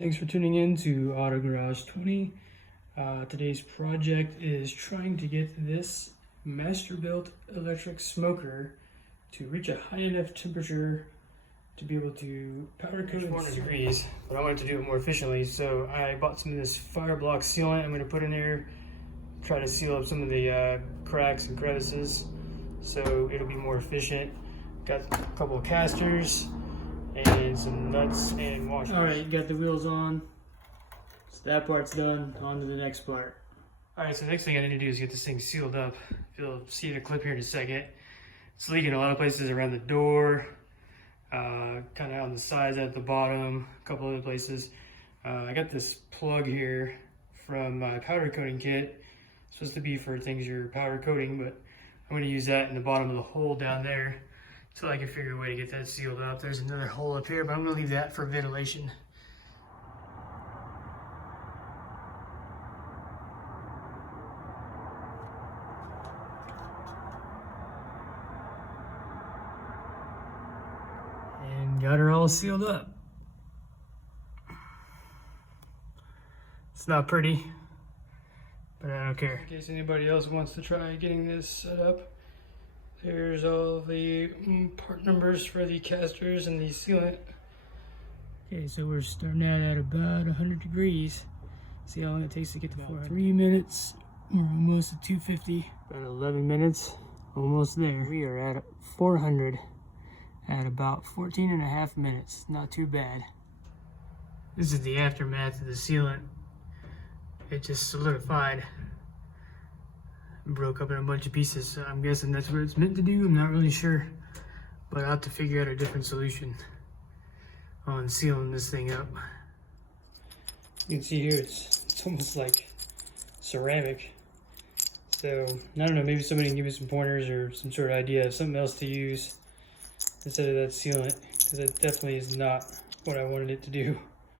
Thanks for tuning in to Auto Garage 20. Today's project is trying to get this MasterBuilt electric smoker to reach a high enough temperature to be able to powder coat 400 degrees, but I wanted to do it more efficiently, so I bought some of this fire block sealant I'm going to put in there, try to seal up some of the cracks and crevices so it'll be more efficient. Got a couple of casters and some nuts and washers. Alright, got the wheels on. So that part's done. On to the next part. Alright, so the next thing I need to do is get this thing sealed up. You'll see the clip here in a second. It's leaking a lot of places around the door, kind of on the sides at the bottom, a couple other places. I got this plug here from my powder coating kit. It's supposed to be for things you're powder coating, but I'm going to use that in the bottom of the hole down there until I can figure a way to get that sealed up. There's another hole up here, but I'm going to leave that for ventilation. And got her all sealed up. It's not pretty, but I don't care. In case anybody else wants to try getting this set up, there's all the part numbers for the casters and the sealant. Okay, so we're starting out at about 100 degrees. See how long it takes to get to 400. 3 minutes, we're almost at 250. About 11 minutes, almost there. We are at 400 at about 14.5 minutes. Not too bad. This is the aftermath of the sealant. It just solidified. Broke up in a bunch of pieces, so I'm guessing that's what it's meant to do. I'm not really sure, but I'll have to figure out a different solution on sealing this thing up. You can see here it's almost like ceramic, so I don't know, maybe somebody can give me some pointers or some sort of idea of something else to use instead of that sealant, because it definitely is not what I wanted it to do.